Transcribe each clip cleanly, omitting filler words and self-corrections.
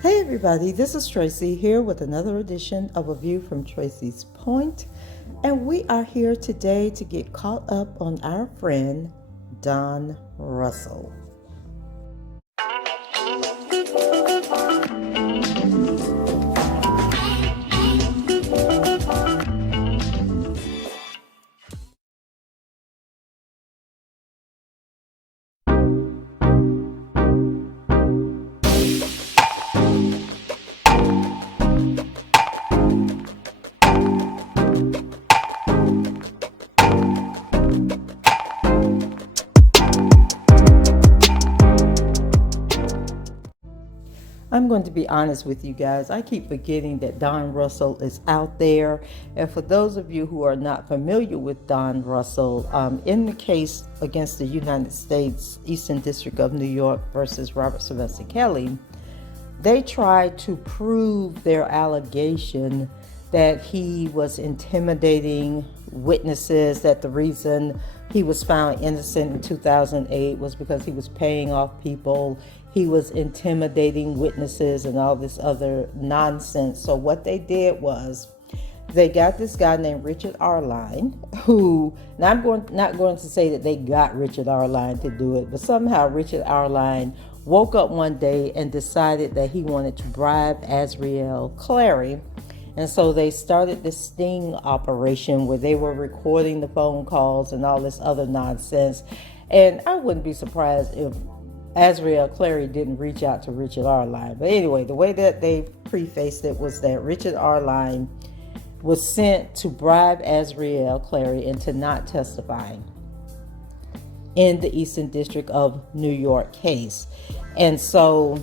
Hey everybody, this is Tracy here with another edition of A View from Tracy's Point, and we are here today to get caught up on our friend Don Russel. I'm going to be honest with you guys. I keep forgetting that Don Russel is out there. And for those of you who are not familiar with Don Russel, in the case against the United States Eastern District of New York versus Robert Sylvester Kelly, they tried to prove their allegation that he was intimidating witnesses, that the reason he was found innocent in 2008 was because he was paying off people. He was intimidating witnesses and all this other nonsense. So what they did was they got this guy named Richard Arline, who, now I'm not going to say that they got Richard Arline to do it, but somehow Richard Arline woke up one day and decided that he wanted to bribe Ariel Clary. And so they started this sting operation where they were recording the phone calls and all this other nonsense. And I wouldn't be surprised if Ariel Clary didn't reach out to Richard Arline. But anyway, the way that they prefaced it was that Richard Arline was sent to bribe Ariel Clary into not testifying in the Eastern District of New York case. And so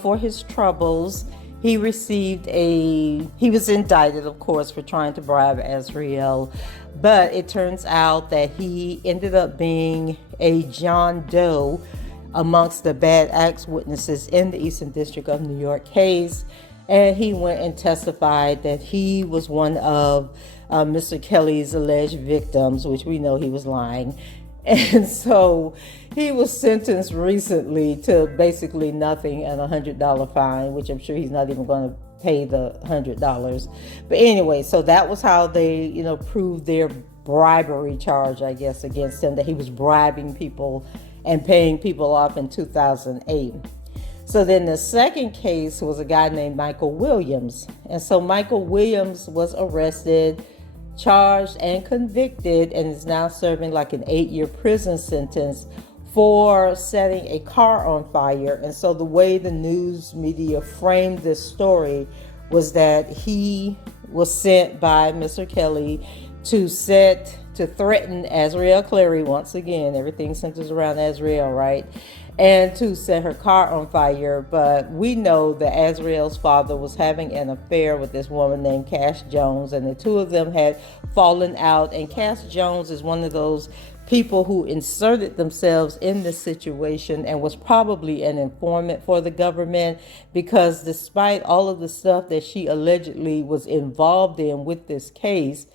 for his troubles, he was indicted, of course, for trying to bribe Ariel. But it turns out that he ended up being a John Doe amongst the bad acts witnesses in the Eastern District of New York case. And he went and testified that he was one of Mr. Kelly's alleged victims, which we know he was lying. And so he was sentenced recently to basically nothing and $100 fine, which I'm sure he's not even going to pay the $100. But anyway, so that was how they, proved their bribery charge, I guess, against him, that he was bribing people and paying people off in 2008. So then the second case was a guy named Michael Williams. And so Michael Williams was arrested, charged, and convicted, and is now serving like an 8-year prison sentence for setting a car on fire. And so the way the news media framed this story was that he was sent by Mr. Kelly to threaten Ariel Clary once again. Everything centers around Ariel, right? And to set her car on fire. But we know that Ariel's father was having an affair with this woman named Cash Jones, and the two of them had fallen out. And Cash Jones is one of those people who inserted themselves in this situation and was probably an informant for the government, because despite all of the stuff that she allegedly was involved in with this case,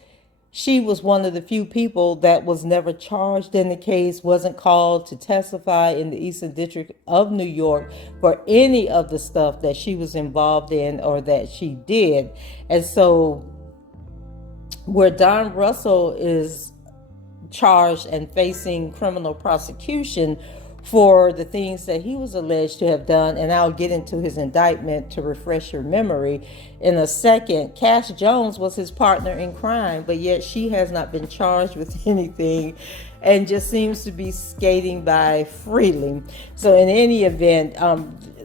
she was one of the few people that was never charged in the case, wasn't called to testify in the Eastern District of New York for any of the stuff that she was involved in or that she did. And so where Don Russel is charged and facing criminal prosecution for the things that he was alleged to have done, and I'll get into his indictment to refresh your memory in a second. Cash Jones was his partner in crime, but yet she has not been charged with anything and just seems to be skating by freely. So in any event,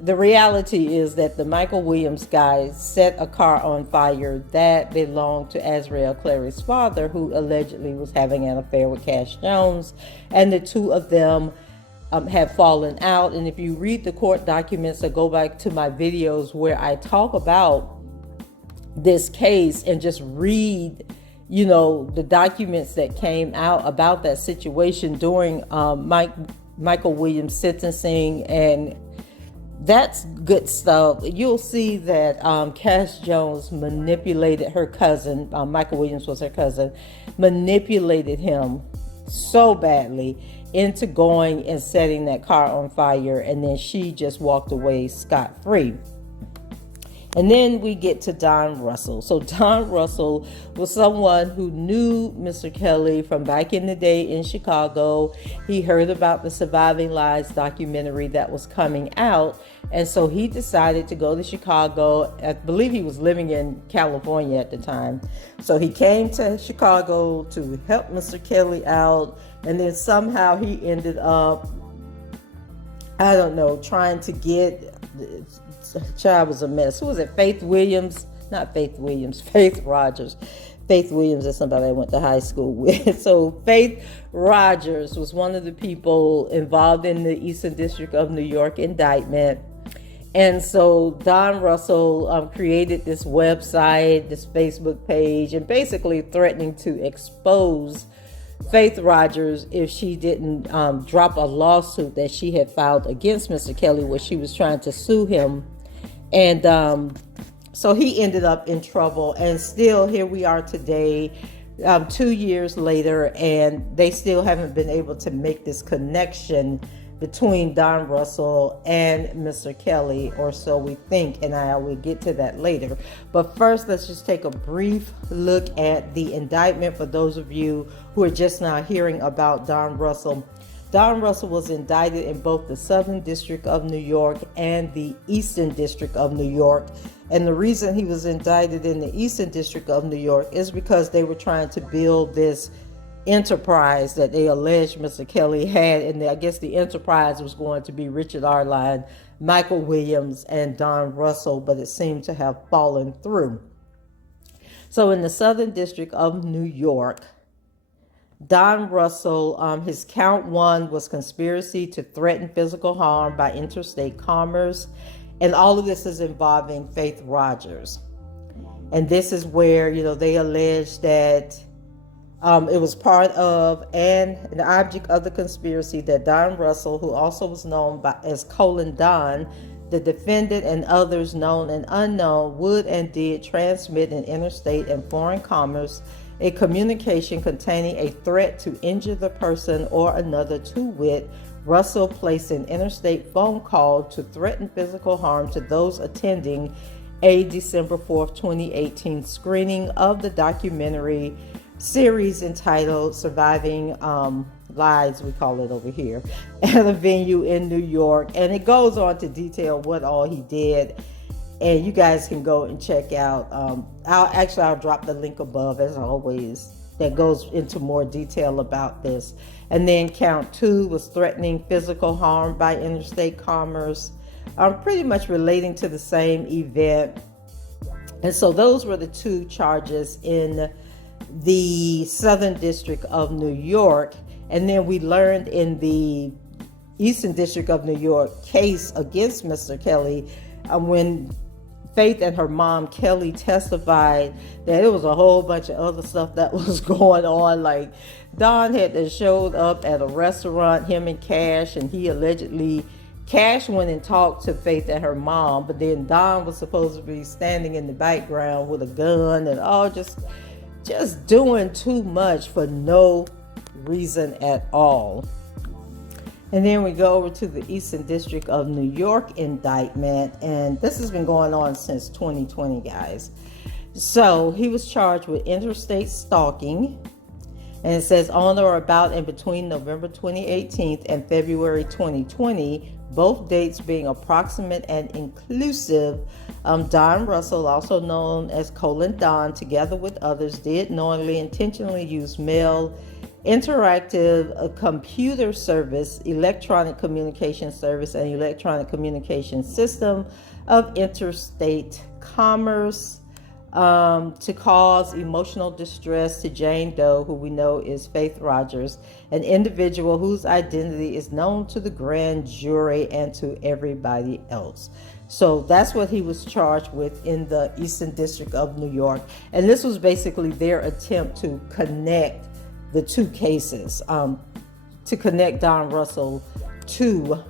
the reality is that the Michael Williams guy set a car on fire that belonged to Ariel Clary's father, who allegedly was having an affair with Cash Jones, and the two of them have fallen out. And if you read the court documents or go back to my videos where I talk about this case and just read, the documents that came out about that situation during Michael Williams' sentencing, and that's good stuff. You'll see that Cash Jones manipulated her cousin. Michael Williams was her cousin, manipulated him so badly into going and setting that car on fire, and then she just walked away scot-free. And then we get to Don Russel. So Don Russel was someone who knew Mr. Kelly from back in the day in Chicago. He heard about the Surviving Lives documentary that was coming out. And so he decided to go to Chicago. I believe he was living in California at the time. So he came to Chicago to help Mr. Kelly out. And then somehow he ended up, I don't know, trying to get... Child was a mess. Who was it? Faith Williams? Not Faith Williams. Faith Rogers. Faith Williams is somebody I went to high school with. So Faith Rogers was one of the people involved in the Eastern District of New York indictment. And so Don Russel created this website, this Facebook page, and basically threatening to expose Faith Rogers if she didn't drop a lawsuit that she had filed against Mr. Kelly, where she was trying to sue him. And so he ended up in trouble, and still here we are today, 2 years later, and they still haven't been able to make this connection between Don Russel and Mr. Kelly, or so we think, and I will get to that later. But first, let's just take a brief look at the indictment for those of you who are just now hearing about Don Russel. Don Russel was indicted in both the Southern District of New York and the Eastern District of New York. And the reason he was indicted in the Eastern District of New York is because they were trying to build this enterprise that they alleged Mr. Kelly had. And I guess the enterprise was going to be Richard Arline, Michael Williams, and Don Russel, but it seemed to have fallen through. So in the Southern District of New York, Don Russel, his count 1 was conspiracy to threaten physical harm by interstate commerce. And all of this is involving Faith Rogers. And this is where, they allege that it was part of and an object of the conspiracy that Don Russel, who also was known as Colin Don, the defendant, and others known and unknown, would and did transmit in interstate and foreign commerce a communication containing a threat to injure the person or another, to wit, Russel placed an interstate phone call to threaten physical harm to those attending a December 4th, 2018 screening of the documentary series entitled Surviving Lives, we call it over here, at a venue in New York. And it goes on to detail what all he did. And you guys can go and check out. I'll drop the link above, as always, that goes into more detail about this. And then count 2 was threatening physical harm by interstate commerce, pretty much relating to the same event. And so those were the 2 charges in the Southern District of New York. And then we learned in the Eastern District of New York case against Mr. Kelly, when Faith and her mom, Kelly, testified that it was a whole bunch of other stuff that was going on. Like Don had showed up at a restaurant, him and Cash, and he allegedly, Cash went and talked to Faith and her mom, but then Don was supposed to be standing in the background with a gun and all just doing too much for no reason at all. And then we go over to the Eastern District of New York indictment, and this has been going on since 2020, guys. So he was charged with interstate stalking, and it says on or about and between November 2018 and February 2020, both dates being approximate and inclusive. Don Russel, also known as Colin Don, together with others, did knowingly, intentionally use mail, interactive computer service, electronic communication service, and electronic communication system of interstate commerce to cause emotional distress to Jane Doe, who we know is Faith Rogers, an individual whose identity is known to the grand jury and to everybody else. So that's what he was charged with in the Eastern District of New York. And this was basically their attempt to connect the 2 cases, to connect Don Russell to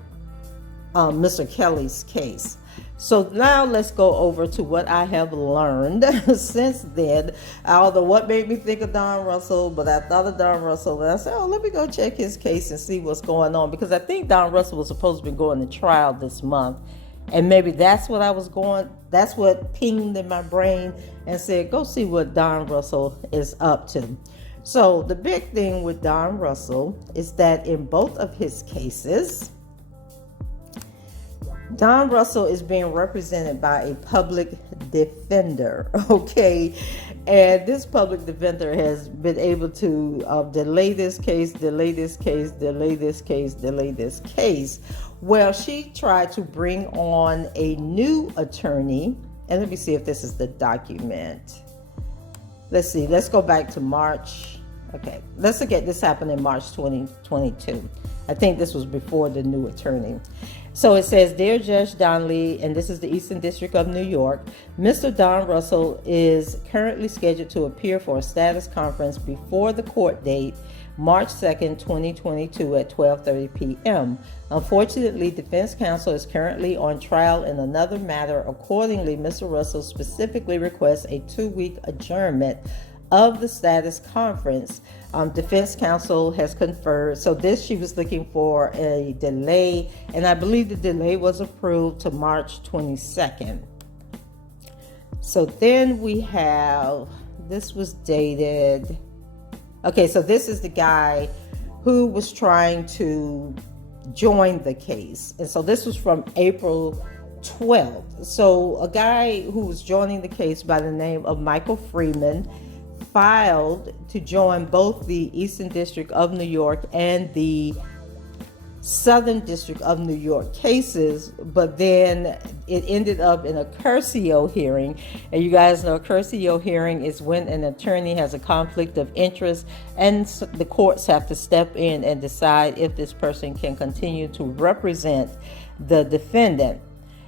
Mr. Kelly's case. So now let's go over to what I have learned since then. I don't know what made me think of Don Russel, but I thought of Don Russell and I said, oh, let me go check his case and see what's going on, because I think Don Russell was supposed to be going to trial this month. And maybe that's what that's what pinged in my brain and said, go see what Don Russell is up to. So the big thing with Don Russell is that in both of his cases, Don Russell is being represented by a public defender, okay? And this public defender has been able to delay this case. Well, she tried to bring on a new attorney. And let me see if this is the document. Let's see. Let's go back to March. Okay. Let's forget this happened in March 2022. I think this was before the new attorney. So it says, Dear Judge Donnelly, and this is the Eastern District of New York, Mr. Don Russell is currently scheduled to appear for a status conference before the court date, March 2nd, 2022 at 12:30 p.m. Unfortunately, defense counsel is currently on trial in another matter. Accordingly, Mr. Russell specifically requests a 2-week adjournment of the status conference. Defense counsel has conferred. So she was looking for a delay, and I believe the delay was approved to March 22nd. So then we have, this was dated. Okay, so this is the guy who was trying to join the case. And so this was from April 12th. So a guy who was joining the case by the name of Michael Freeman filed to join both the Eastern District of New York and the Southern District of New York cases, but then it ended up in a cursio hearing. And you guys know a cursio hearing is when an attorney has a conflict of interest and the courts have to step in and decide if this person can continue to represent the defendant.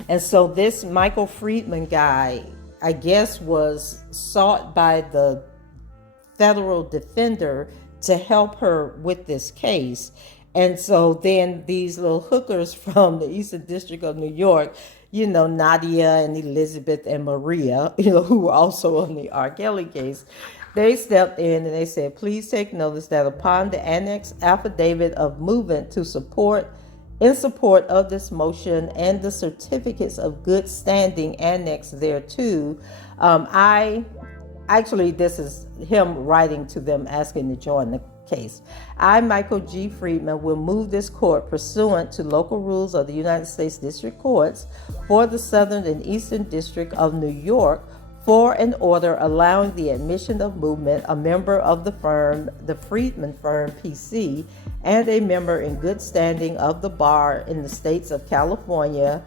And so this Michael Friedman guy, I guess, was sought by the federal defender to help her with this case. And so then these little hookers from the Eastern District of New York, Nadia and Elizabeth and Maria, who were also on the R. Kelly case, they stepped in and they said, please take notice that upon the annexed affidavit of movement in support of this motion and the certificates of good standing annexed thereto, Actually, this is him writing to them asking to join the case. I, Michael G. Friedman, will move this court pursuant to local rules of the United States District Courts for the Southern and Eastern District of New York for an order allowing the admission of movement, a member of the firm, the Friedman Firm, PC, and a member in good standing of the bar in the states of California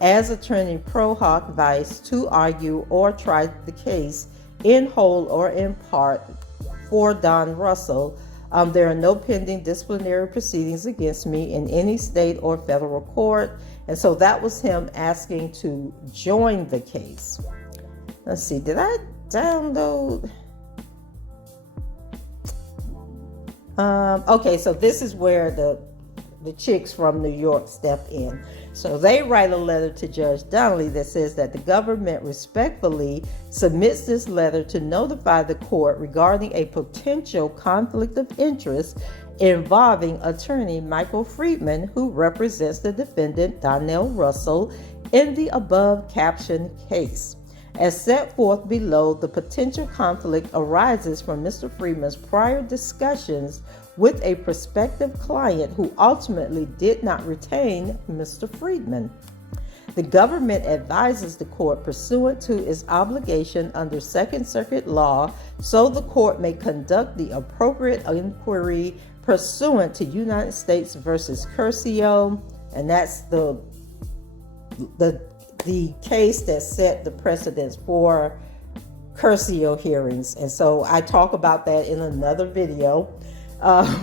as attorney pro hoc vice to argue or try the case in whole or in part for Don Russell. There are no pending disciplinary proceedings against me in any state or federal court. And so that was him asking to join the case. Let's see, did I download? Okay, so this is where the chicks from New York step in. So they write a letter to Judge Donnelly that says that the government respectfully submits this letter to notify the court regarding a potential conflict of interest involving attorney Michael Friedman, who represents the defendant Donnell Russell in the above captioned case. As set forth below, the potential conflict arises from Mr. Friedman's prior discussions with a prospective client who ultimately did not retain Mr. Friedman. The government advises the court pursuant to its obligation under Second Circuit law, so the court may conduct the appropriate inquiry pursuant to United States versus Curcio, and that's the case that set the precedence for Curcio hearings. And so I talk about that in another video,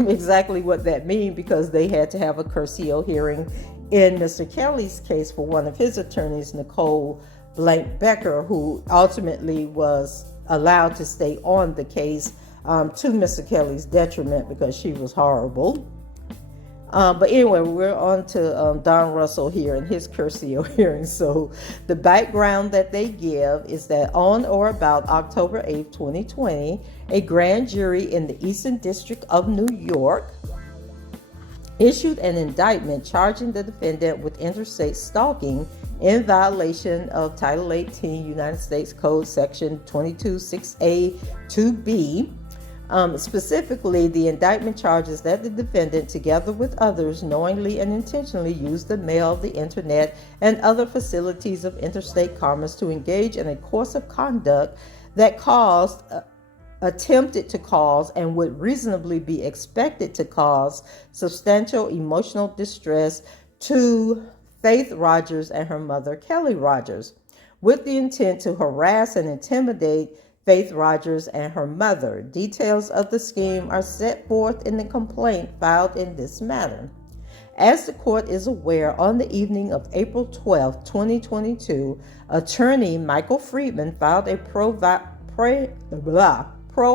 exactly what that means, because they had to have a Curcio hearing in Mr. Kelly's case for one of his attorneys, Nicole Blank Becker, who ultimately was allowed to stay on the case to Mr. Kelly's detriment because she was horrible. But anyway, we're on to Don Russel here in his Curcio hearing. So the background that they give is that on or about October 8th, 2020, a grand jury in the Eastern District of New York issued an indictment charging the defendant with interstate stalking in violation of Title 18 United States Code Section 226A 2B. Specifically, the indictment charges that the defendant, together with others, knowingly and intentionally used the mail, the internet, and other facilities of interstate commerce to engage in a course of conduct that attempted to cause, and would reasonably be expected to cause, substantial emotional distress to Faith Rogers and her mother, Kelly Rogers, with the intent to harass and intimidate Faith Rogers and her mother. Details of the scheme are set forth in the complaint filed in this matter. As the court is aware, on the evening of April 12, 2022, attorney Michael Friedman filed a pro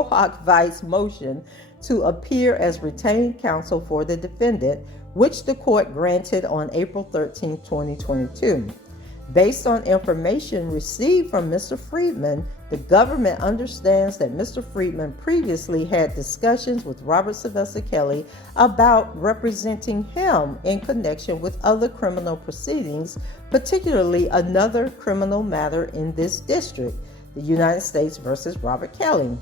hoc vice motion to appear as retained counsel for the defendant, which the court granted on April 13, 2022. Based on information received from Mr. Friedman, the government understands that Mr. Friedman previously had discussions with Robert Sylvester Kelly about representing him in connection with other criminal proceedings, particularly another criminal matter in this district, the United States versus Robert Kelly.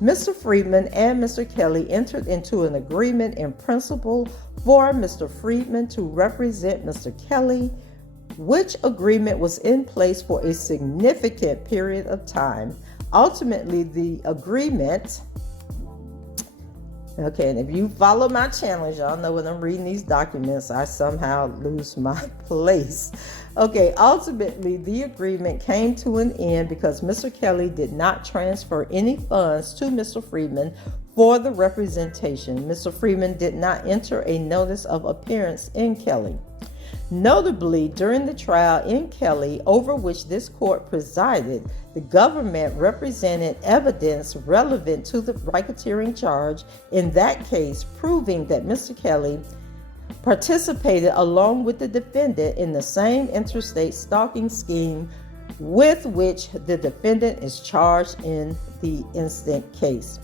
Mr. Friedman and Mr. Kelly entered into an agreement in principle for Mr. Friedman to represent Mr. Kelly, which agreement was in place for a significant period of time. Ultimately, the agreement, okay, and if you follow my channel, y'all know when I'm reading these documents, I somehow lose my place. Okay, ultimately, the agreement came to an end because Mr. Kelly did not transfer any funds to Mr. Friedman for the representation. Mr. Friedman did not enter a notice of appearance in Kelly. Notably, during the trial in Kelly, over which this court presided, the government represented evidence relevant to the racketeering charge in that case, proving that Mr. Kelly participated along with the defendant in the same interstate stalking scheme with which the defendant is charged in the instant case.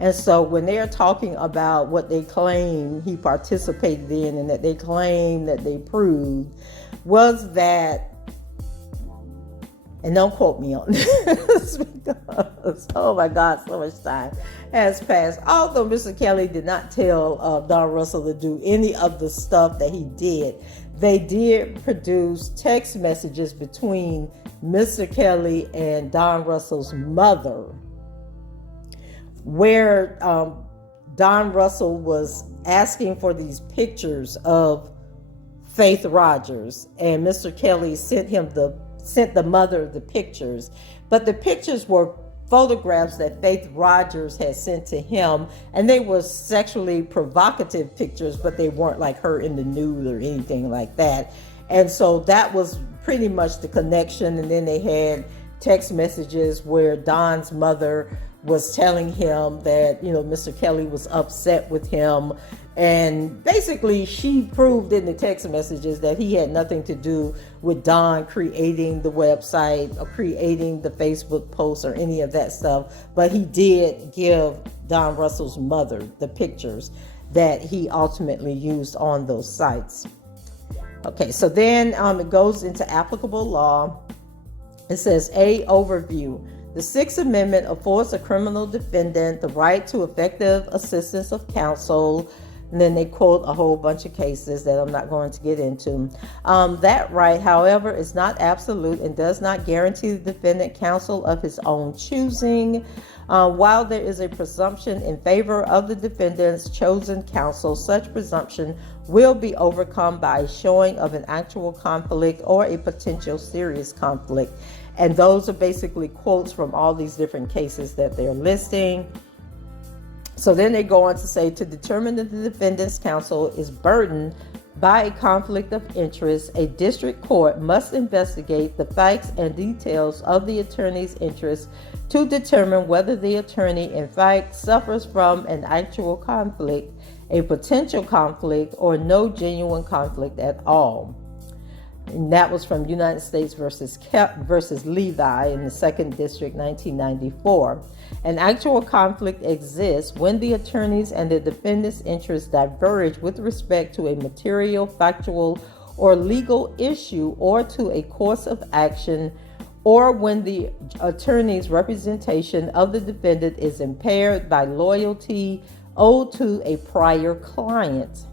And so when they're talking about what they claim he participated in and that they claim that they proved, was that, and don't quote me on this because, oh my God, so much time has passed. Although Mr. Kelly did not tell Don Russel to do any of the stuff that he did, they did produce text messages between Mr. Kelly and Don Russel's mother, where Don Russel was asking for these pictures of Faith Rogers, and Mr. Kelly sent the mother the pictures, but the pictures were photographs that Faith Rogers had sent to him, and they were sexually provocative pictures, but they weren't like her in the nude or anything like that. And so that was pretty much the connection. And then they had text messages where Don's mother was telling him that, Mr. Kelly was upset with him. And basically she proved in the text messages that he had nothing to do with Don creating the website or creating the Facebook post or any of that stuff. But he did give Don Russel's mother the pictures that he ultimately used on those sites. Okay, so then it goes into applicable law. It says, A, overview. The Sixth Amendment affords a criminal defendant the right to effective assistance of counsel. And then they quote a whole bunch of cases that I'm not going to get into. That right, however, is not absolute and does not guarantee the defendant counsel of his own choosing. While there is a presumption in favor of the defendant's chosen counsel, such presumption will be overcome by a showing of an actual conflict or a potential serious conflict. And those are basically quotes from all these different cases that they're listing. So then they go on to say, to determine that the defendant's counsel is burdened by a conflict of interest, a district court must investigate the facts and details of the attorney's interest to determine whether the attorney in fact suffers from an actual conflict a potential conflict, or no genuine conflict at all. And that was from United States versus Levi in the 2nd District, 1994. An actual conflict exists when the attorneys and the defendant's interests diverge with respect to a material, factual, or legal issue, or to a course of action, or when the attorney's representation of the defendant is impaired by loyalty owed to a prior client.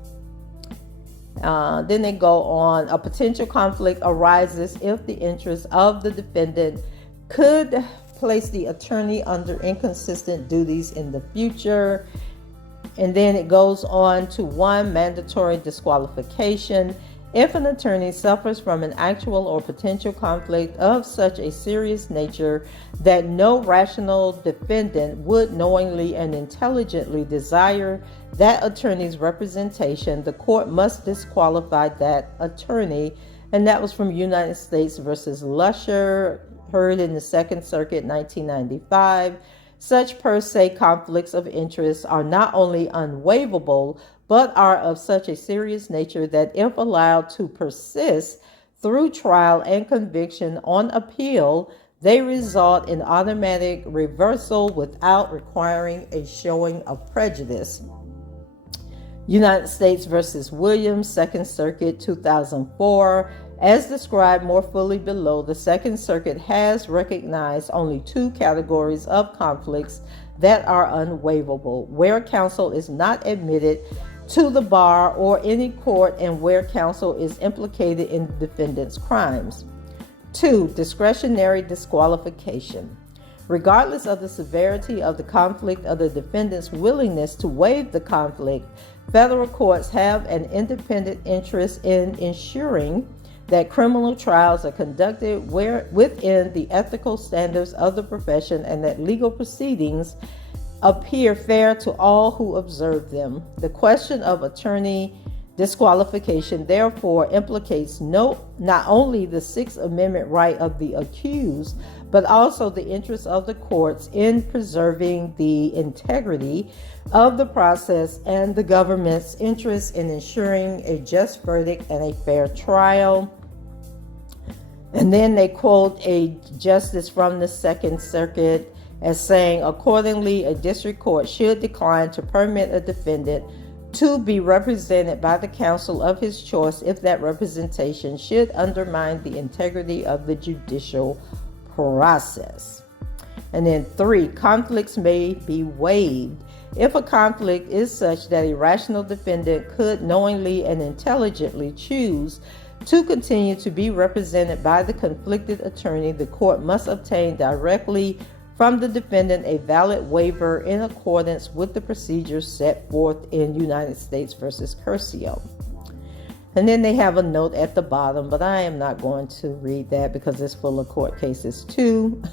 Then they go on, a potential conflict arises if the interests of the defendant could place the attorney under inconsistent duties in the future. And then it goes on to 1, mandatory disqualification. If an attorney suffers from an actual or potential conflict of such a serious nature that no rational defendant would knowingly and intelligently desire that attorney's representation, the court must disqualify that attorney. And that was from United States versus Lusher, heard in the 2nd Circuit, 1995. Such per se conflicts of interest are not only unwaivable, but are of such a serious nature that if allowed to persist through trial and conviction on appeal, they result in automatic reversal without requiring a showing of prejudice. United States versus Williams, 2nd Circuit, 2004. As described more fully below, the 2nd Circuit has recognized only 2 categories of conflicts that are unwaivable: where counsel is not admitted to the bar or any court, and where counsel is implicated in the defendant's crimes. 2, discretionary disqualification. Regardless of the severity of the conflict or the defendant's willingness to waive the conflict, federal courts have an independent interest in ensuring that criminal trials are conducted within the ethical standards of the profession and that legal proceedings appear fair to all who observe them. The question of attorney disqualification therefore implicates not only the Sixth Amendment right of the accused, but also the interest of the courts in preserving the integrity of the process and the government's interest in ensuring a just verdict and a fair trial. And then they quote a justice from the 2nd Circuit as saying, accordingly, a district court should decline to permit a defendant to be represented by the counsel of his choice if that representation should undermine the integrity of the judicial process. And then 3, conflicts may be waived. If a conflict is such that a rational defendant could knowingly and intelligently choose to continue to be represented by the conflicted attorney, the court must obtain directly from the defendant a valid waiver in accordance with the procedures set forth in United States versus Curcio. And then they have a note at the bottom, but I am not going to read that because it's full of court cases too.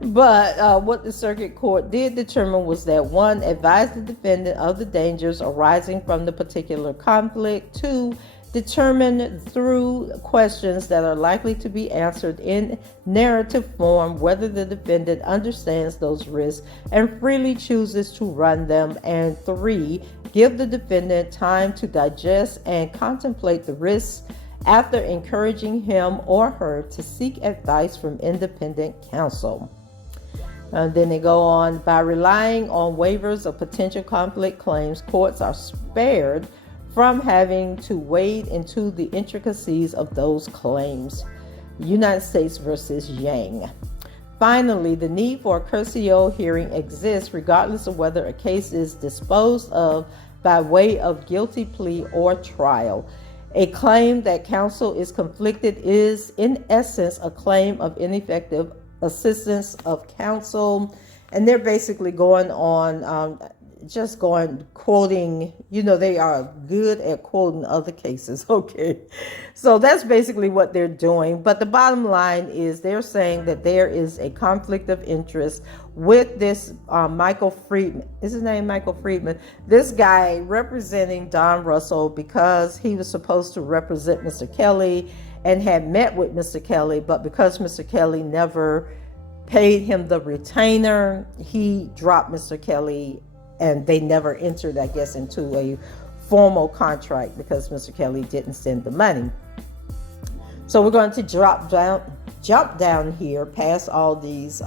But what the circuit court did determine was that 1, advise the defendant of the dangers arising from the particular conflict. 2, determine through questions that are likely to be answered in narrative form whether the defendant understands those risks and freely chooses to run them. And 3, give the defendant time to digest and contemplate the risks after encouraging him or her to seek advice from independent counsel. And then they go on, by relying on waivers of potential conflict claims, courts are spared from having to wade into the intricacies of those claims. United States versus Yang. Finally, the need for a Curcio hearing exists regardless of whether a case is disposed of by way of guilty plea or trial. A claim that counsel is conflicted is, in essence, a claim of ineffective assistance of counsel. And they're basically going on, quoting, they are good at quoting other cases. Okay. So that's basically what they're doing. But the bottom line is they're saying that there is a conflict of interest with this Michael Friedman. Is his name Michael Friedman? This guy representing Don Russel because he was supposed to represent Mr. Kelly and had met with Mr. Kelly, but because Mr. Kelly never paid him the retainer, he dropped Mr. Kelly and they never entered, I guess, into a formal contract because Mr. Kelly didn't send the money. So we're going to jump down here past all these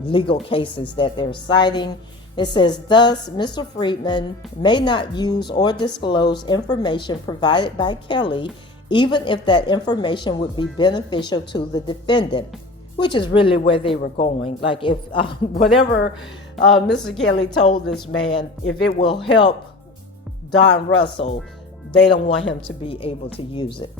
legal cases that they're citing. It says, thus, Mr. Friedman may not use or disclose information provided by Kelly, even if that information would be beneficial to the defendant, which is really where they were going. Like if whatever Mr. Kelly told this man, if it will help Don Russel, they don't want him to be able to use it.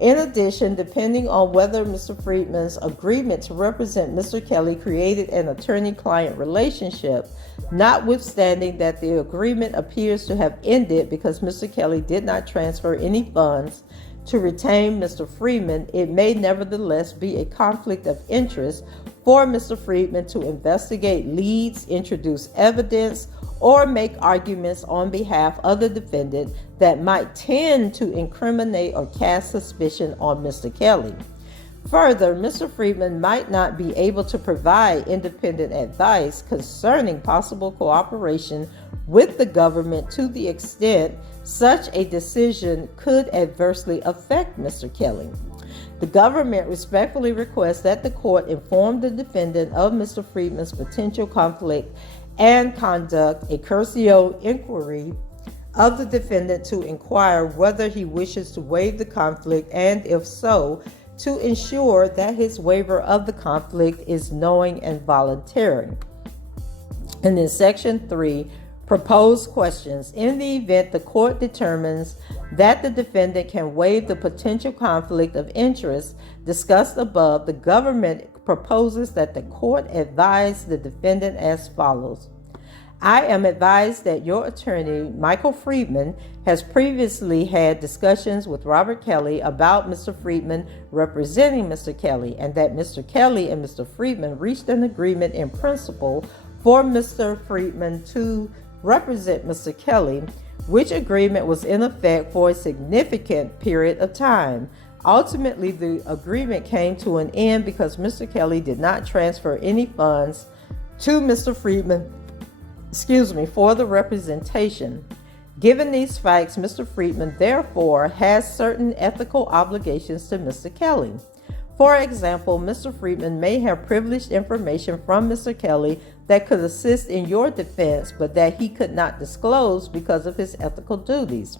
In addition, depending on whether Mr. Friedman's agreement to represent Mr. Kelly created an attorney-client relationship, notwithstanding that the agreement appears to have ended because Mr. Kelly did not transfer any funds to retain Mr. Friedman, it may nevertheless be a conflict of interest for Mr. Friedman to investigate leads, introduce evidence, or make arguments on behalf of the defendant that might tend to incriminate or cast suspicion on Mr. Kelly. Further, Mr. Friedman might not be able to provide independent advice concerning possible cooperation with the government to the extent such a decision could adversely affect Mr. Kelly. The government respectfully requests that the court inform the defendant of Mr. Friedman's potential conflict and conduct a curiosity inquiry of the defendant to inquire whether he wishes to waive the conflict, and if so, to ensure that his waiver of the conflict is knowing and voluntary. And then section 3, proposed questions. In the event the court determines that the defendant can waive the potential conflict of interest discussed above, the government proposes that the court advise the defendant as follows. I am advised that your attorney, Michael Friedman, has previously had discussions with Robert Kelly about Mr. Friedman representing Mr. Kelly, and that Mr. Kelly and Mr. Friedman reached an agreement in principle for Mr. Friedman to represent Mr. Kelly, which agreement was in effect for a significant period of time. Ultimately, the agreement came to an end because Mr. Kelly did not transfer any funds to Mr. Friedman for the representation. Given these facts, Mr. Friedman therefore has certain ethical obligations to Mr. Kelly. For example, Mr. Friedman may have privileged information from Mr. Kelly that could assist in your defense, but that he could not disclose because of his ethical duties.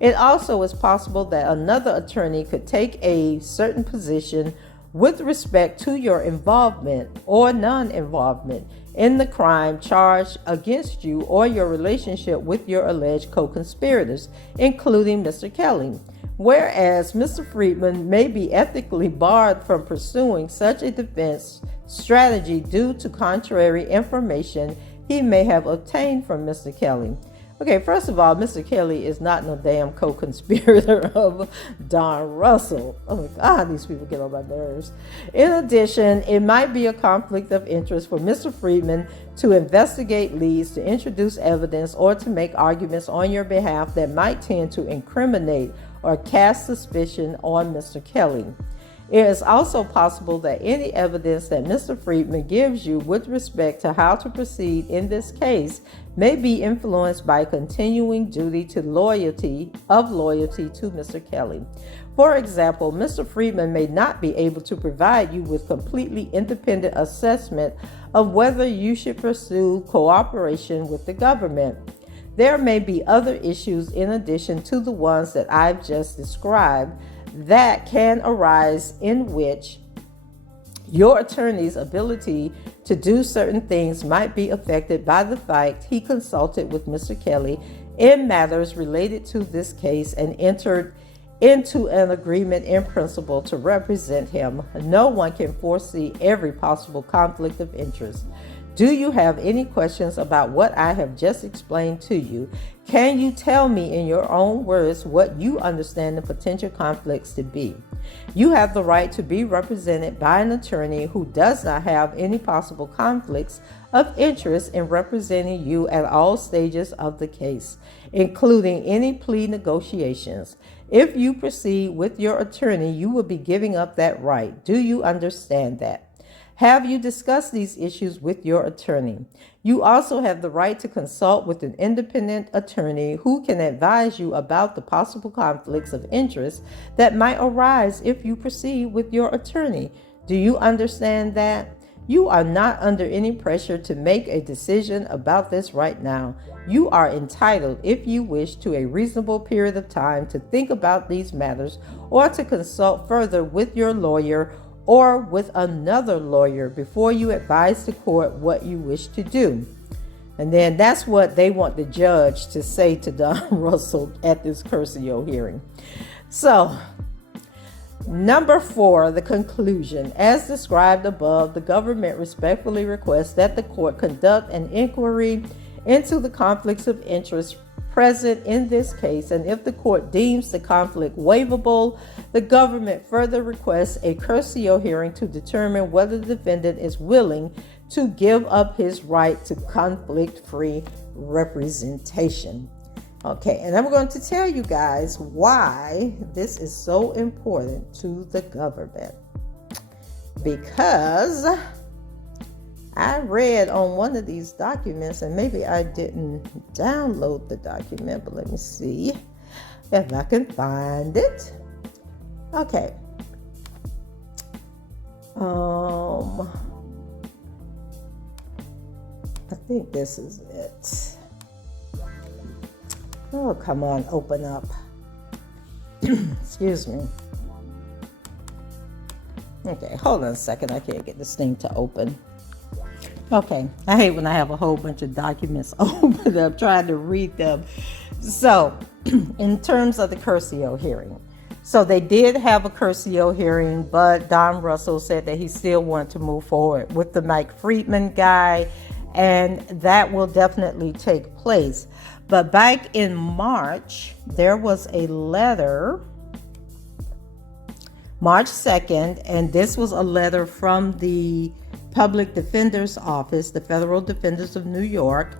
It also is possible that another attorney could take a certain position with respect to your involvement or non-involvement in the crime charged against you or your relationship with your alleged co-conspirators, including Mr. Kelly. Whereas Mr. Friedman may be ethically barred from pursuing such a defense strategy due to contrary information he may have obtained from Mr. Kelly. Okay, first of all, Mr. Kelly is not no damn co-conspirator of Don Russel. Oh my God, these people get on my nerves. In addition, it might be a conflict of interest for Mr. Friedman to investigate leads, to introduce evidence, or to make arguments on your behalf that might tend to incriminate or cast suspicion on Mr. Kelly. It is also possible that any evidence that Mr. Friedman gives you with respect to how to proceed in this case may be influenced by continuing duty to loyalty to Mr. Kelly. For example, Mr. Friedman may not be able to provide you with completely independent assessment of whether you should pursue cooperation with the government. There may be other issues in addition to the ones that I've just described that can arise in which your attorney's ability to do certain things might be affected by the fact he consulted with Mr. Kelly in matters related to this case and entered into an agreement in principle to represent him. No one can foresee every possible conflict of interest. Do you have any questions about what I have just explained to you? Can you tell me in your own words what you understand the potential conflicts to be? You have the right to be represented by an attorney who does not have any possible conflicts of interest in representing you at all stages of the case, including any plea negotiations. If you proceed with your attorney, you will be giving up that right. Do you understand that? Have you discussed these issues with your attorney? You also have the right to consult with an independent attorney who can advise you about the possible conflicts of interest that might arise if you proceed with your attorney. Do you understand that? You are not under any pressure to make a decision about this right now. You are entitled, if you wish, to a reasonable period of time to think about these matters or to consult further with your lawyer or with another lawyer before you advise the court what you wish to do. And then that's what they want the judge to say to Don Russel at this Curcio hearing. So, number 4, the conclusion. As described above, the government respectfully requests that the court conduct an inquiry into the conflicts of interest present in this case, and if the court deems the conflict waivable, the government further requests a Curcio hearing to determine whether the defendant is willing to give up his right to conflict-free representation. Okay, and I'm going to tell you guys why this is so important to the government. Because I read on one of these documents, and maybe I didn't download the document, but let me see if I can find it. Okay. I think this is it. Oh, come on, open up. Excuse me. Okay, hold on a second. I can't get this thing to open. Okay, I hate when I have a whole bunch of documents open up trying to read them. So, in terms of the Curcio hearing, so they did have a Curcio hearing, but Don Russel said that he still wanted to move forward with the Mike Friedman guy, and that will definitely take place. But back in March, there was a letter, March 2nd, and this was a letter from the Public Defender's Office, the Federal Defenders of New York,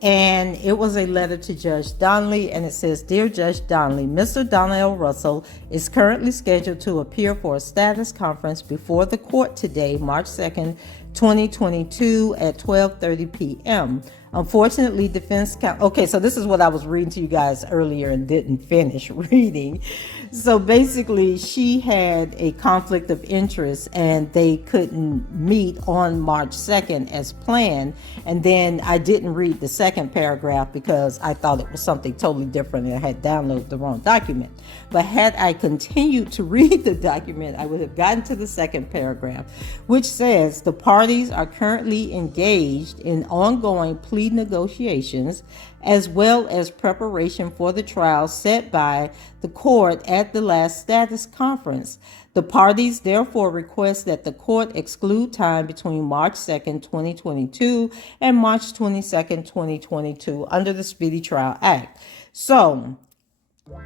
and it was a letter to Judge Donnelly, and it says, "Dear Judge Donnelly, Mr. Donnell Russell is currently scheduled to appear for a status conference before the court today, March 2nd, 2022 at 12:30 p.m. Unfortunately, defense counsel..." Okay, so this is what I was reading to you guys earlier and didn't finish reading. So basically, she had a conflict of interest and they couldn't meet on March 2nd as planned. And then I didn't read the second paragraph because I thought it was something totally different and I had downloaded the wrong document. But had I continued to read the document, I would have gotten to the second paragraph, which says the parties are currently engaged in ongoing plea negotiations as well as preparation for the trial set by the court at the last status conference. The parties therefore request that the court exclude time between March 2nd, 2022 and March 22nd, 2022 under the Speedy Trial Act. So,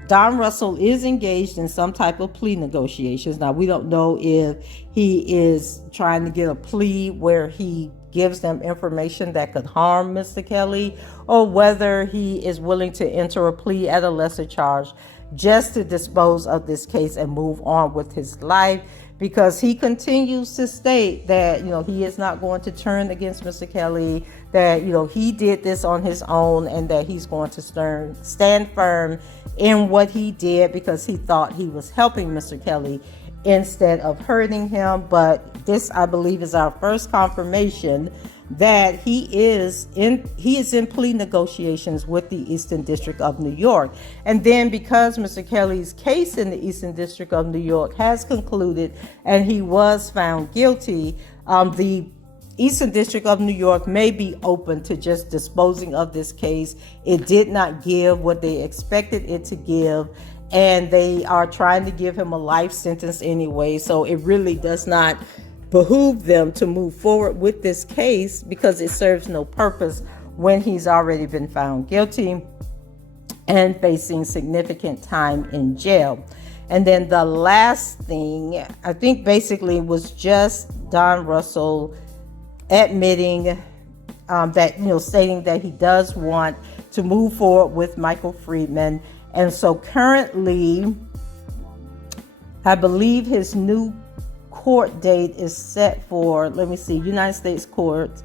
Don Russell is engaged in some type of plea negotiations. Now, we don't know if he is trying to get a plea where he gives them information that could harm Mr. Kelly, or whether he is willing to enter a plea at a lesser charge just to dispose of this case and move on with his life, because he continues to state that, he is not going to turn against Mr. Kelly, that, he did this on his own, and that he's going to stand firm in what he did because he thought he was helping Mr. Kelly instead of hurting him. But this, I believe, is our first confirmation that he is in plea negotiations with the Eastern District of New York. And then because Mr. Kelly's case in the Eastern District of New York has concluded and he was found guilty, the Eastern District of New York may be open to just disposing of this case. It did not give what they expected it to give, and they are trying to give him a life sentence anyway. So it really does not behoove them to move forward with this case because it serves no purpose when he's already been found guilty and facing significant time in jail. And then the last thing, I think basically was just Don Russell admitting that, stating that he does want to move forward with Michael Friedman. And so currently, I believe his new court date is set for, let me see, United States Court,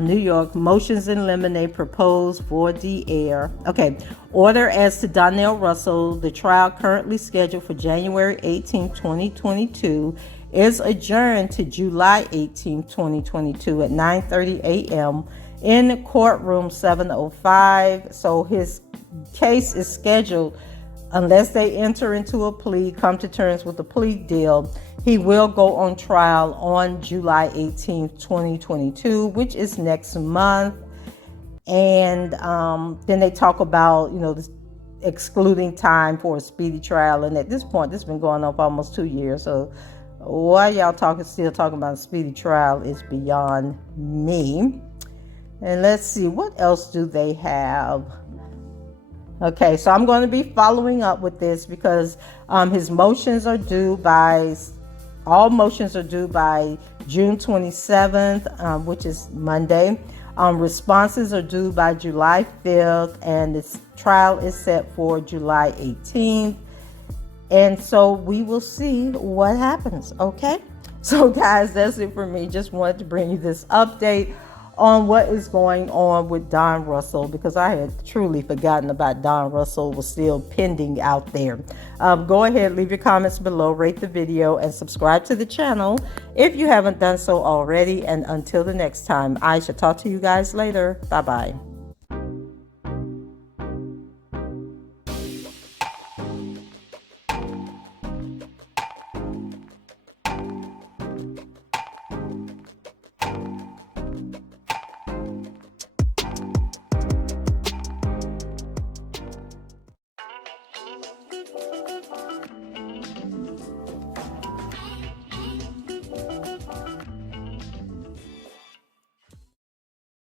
New York, motions in limine proposed for air. Okay, order as to Donnell Russel, the trial currently scheduled for January 18, 2022, is adjourned to July 18, 2022 at 9:30 a.m. in courtroom 705. So his case is scheduled, unless they enter into a plea, come to terms with a plea deal, he will go on trial on July 18th, 2022, which is next month. And then they talk about, excluding time for a speedy trial. And at this point, this has been going on for almost 2 years. So why y'all still talking about a speedy trial is beyond me. And let's see, what else do they have? Okay, so I'm going to be following up with this because his motions are due by, all motions are due by June 27th, which is Monday. Responses are due by July 5th, and this trial is set for July 18th. And so we will see what happens, okay? So guys, that's it for me. Just wanted to bring you this update on what is going on with Don Russel, because I had truly forgotten about Don Russel was still pending out there. Go ahead, leave your comments below, rate the video, and subscribe to the channel if you haven't done so already. And until the next time, I shall talk to you guys later. Bye-bye.